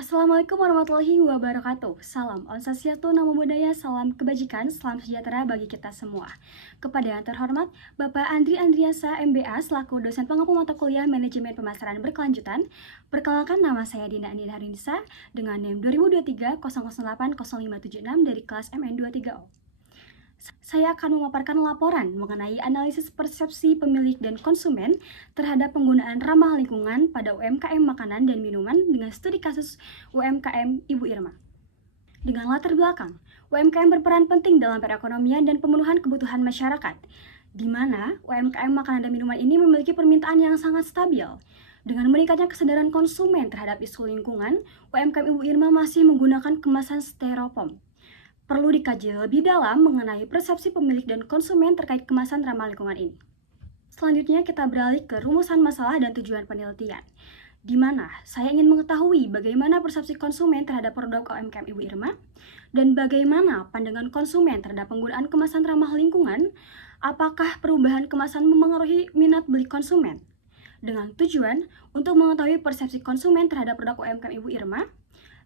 Assalamualaikum warahmatullahi wabarakatuh. Salam Om Swastiastu, Namo Buddhaya, salam kebajikan, salam sejahtera bagi kita semua. Kepada yang terhormat Bapak Andri Andriasa MBA selaku dosen pengampu mata kuliah Manajemen Pemasaran Berkelanjutan. Perkenalkan, nama saya Dinda Andina Harinisa dengan NIM 2023 008 0576 dari kelas MN23O. Saya akan memaparkan laporan mengenai analisis persepsi pemilik dan konsumen terhadap penggunaan ramah lingkungan pada UMKM makanan dan minuman dengan studi kasus UMKM Ibu Irma. Dengan latar belakang, UMKM berperan penting dalam perekonomian dan pemenuhan kebutuhan masyarakat, di mana UMKM makanan dan minuman ini memiliki permintaan yang sangat stabil. Dengan meningkatnya kesadaran konsumen terhadap isu lingkungan, UMKM Ibu Irma masih menggunakan kemasan styrofoam. Perlu dikaji lebih dalam mengenai persepsi pemilik dan konsumen terkait kemasan ramah lingkungan ini. Selanjutnya kita beralih ke rumusan masalah dan tujuan penelitian, di mana saya ingin mengetahui bagaimana persepsi konsumen terhadap produk UMKM Ibu Irma, dan bagaimana pandangan konsumen terhadap penggunaan kemasan ramah lingkungan, apakah perubahan kemasan memengaruhi minat beli konsumen. Dengan tujuan untuk mengetahui persepsi konsumen terhadap produk UMKM Ibu Irma,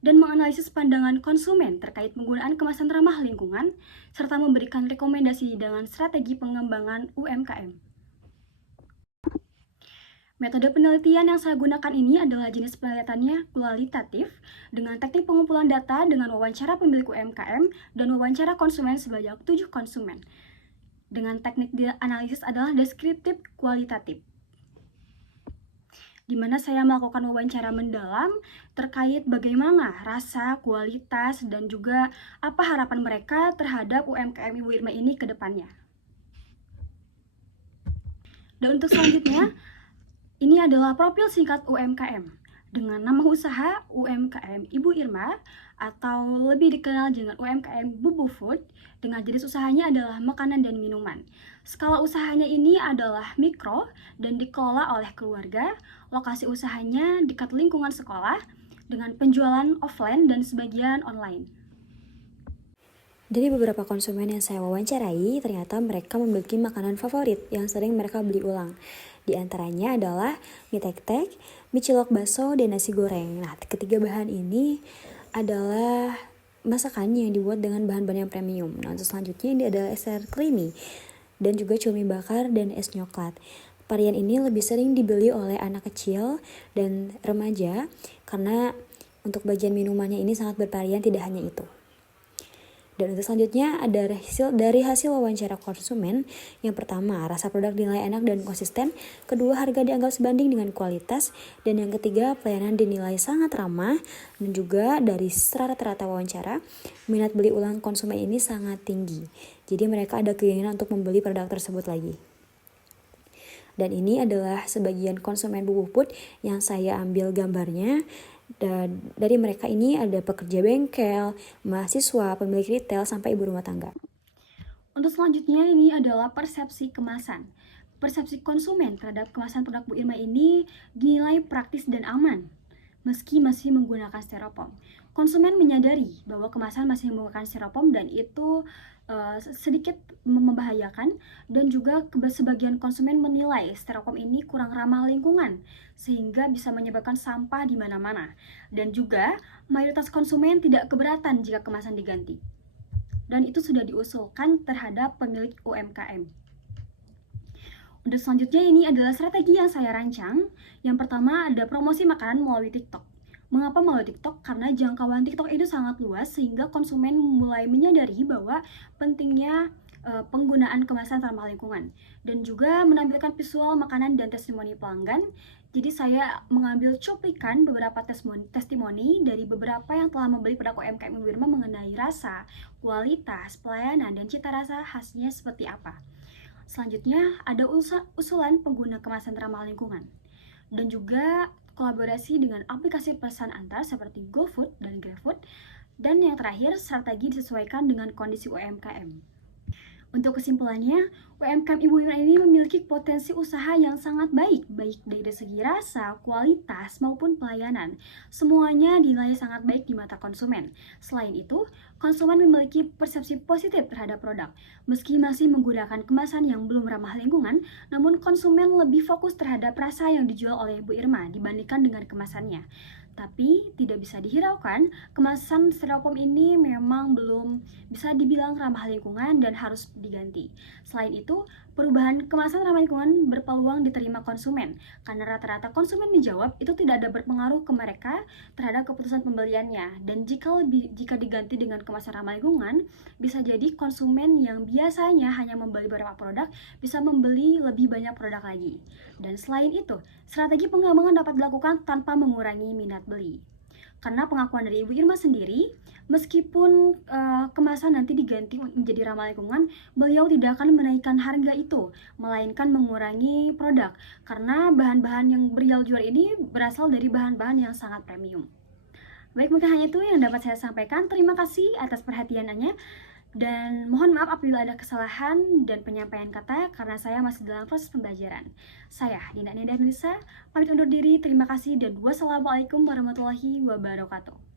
dan menganalisis pandangan konsumen terkait penggunaan kemasan ramah lingkungan, serta memberikan rekomendasi dengan strategi pengembangan UMKM. Metode penelitian yang saya gunakan ini adalah jenis penelitiannya kualitatif, dengan teknik pengumpulan data dengan wawancara pemilik UMKM dan wawancara konsumen sebanyak 7 konsumen. Dengan teknik analisis adalah deskriptif kualitatif, di mana saya melakukan wawancara mendalam terkait bagaimana rasa, kualitas, dan juga apa harapan mereka terhadap UMKM Ibu Irma ini ke depannya. Dan untuk selanjutnya, ini adalah profil singkat UMKM dengan nama usaha UMKM Ibu Irma atau lebih dikenal dengan UMKM Bubu Food, dengan jenis usahanya adalah makanan dan minuman. Skala usahanya ini adalah mikro dan dikelola oleh keluarga. Lokasi usahanya dekat lingkungan sekolah dengan penjualan offline dan sebagian online. Dari beberapa konsumen yang saya wawancarai, ternyata mereka memiliki makanan favorit yang sering mereka beli ulang. Di antaranya adalah mie tek-tek, mie cilok bakso, dan nasi goreng. Nah, ketiga bahan ini adalah masakan yang dibuat dengan bahan-bahan yang premium. Nah, untuk selanjutnya ini adalah es teh creamy dan juga cumi bakar dan es coklat. Varian ini lebih sering dibeli oleh anak kecil dan remaja karena untuk bagian minumannya ini sangat bervarian, tidak hanya itu. Dan untuk selanjutnya ada dari hasil wawancara konsumen. Yang pertama, rasa produk dinilai enak dan konsisten. Kedua, harga dianggap sebanding dengan kualitas. Dan yang ketiga, pelayanan dinilai sangat ramah. Dan juga dari rata-rata wawancara, minat beli ulang konsumen ini sangat tinggi. Jadi mereka ada keinginan untuk membeli produk tersebut lagi. Dan ini adalah sebagian konsumen Bubu Food yang saya ambil gambarnya. Dan dari mereka ini ada pekerja bengkel, mahasiswa, pemilik retail, sampai ibu rumah tangga. Untuk selanjutnya ini adalah persepsi kemasan. Persepsi konsumen terhadap kemasan produk Bu Irma ini dinilai praktis dan aman, meski masih menggunakan styrofoam. Konsumen menyadari bahwa kemasan masih menggunakan styrofoam dan itu sedikit membahayakan, dan juga sebagian konsumen menilai styrofoam ini kurang ramah lingkungan sehingga bisa menyebabkan sampah di mana-mana, dan juga mayoritas konsumen tidak keberatan jika kemasan diganti, dan itu sudah diusulkan terhadap pemilik UMKM. Untuk selanjutnya ini adalah strategi yang saya rancang. Yang pertama ada promosi makanan melalui TikTok. Mengapa melalui TikTok? Karena jangkauan TikTok itu sangat luas sehingga konsumen mulai menyadari bahwa pentingnya penggunaan kemasan ramah lingkungan, dan juga menampilkan visual makanan dan testimoni pelanggan. Jadi saya mengambil cuplikan beberapa testimoni dari beberapa yang telah membeli produk UMKM Ibu Irma mengenai rasa, kualitas, pelayanan, dan cita rasa khasnya seperti apa. Selanjutnya ada usulan pengguna kemasan ramah lingkungan, dan juga kolaborasi dengan aplikasi pesan antar seperti GoFood dan GrabFood. Dan yang terakhir, strategi disesuaikan dengan kondisi UMKM. Untuk kesimpulannya, UMKM Ibu Irma ini memiliki potensi usaha yang sangat baik, baik dari segi rasa, kualitas, maupun pelayanan. Semuanya dinilai sangat baik di mata konsumen. Selain itu, konsumen memiliki persepsi positif terhadap produk. Meski masih menggunakan kemasan yang belum ramah lingkungan, namun konsumen lebih fokus terhadap rasa yang dijual oleh Bu Irma dibandingkan dengan kemasannya. Tapi tidak bisa dihiraukan, kemasan styrofoam ini memang belum bisa dibilang ramah lingkungan dan harus diganti. Selain itu, perubahan kemasan ramah lingkungan berpeluang diterima konsumen, karena rata-rata konsumen menjawab itu tidak ada berpengaruh ke mereka terhadap keputusan pembeliannya. Dan jika diganti dengan kemasan ramah lingkungan, bisa jadi konsumen yang biasanya hanya membeli beberapa produk bisa membeli lebih banyak produk lagi. Dan selain itu, strategi pengembangan dapat dilakukan tanpa mengurangi minat beli. Karena pengakuan dari Ibu Irma sendiri, meskipun kemasan nanti diganti menjadi ramah lingkungan, beliau tidak akan menaikkan harga itu, melainkan mengurangi produk. Karena bahan-bahan yang beliau jual ini berasal dari bahan-bahan yang sangat premium. Baik, mungkin hanya itu yang dapat saya sampaikan. Terima kasih atas perhatiannya. Dan mohon maaf apabila ada kesalahan dan penyampaian kata karena saya masih dalam proses pembelajaran. Saya, Dinda Nida Nisa, pamit undur diri. Terima kasih dan wassalamualaikum warahmatullahi wabarakatuh.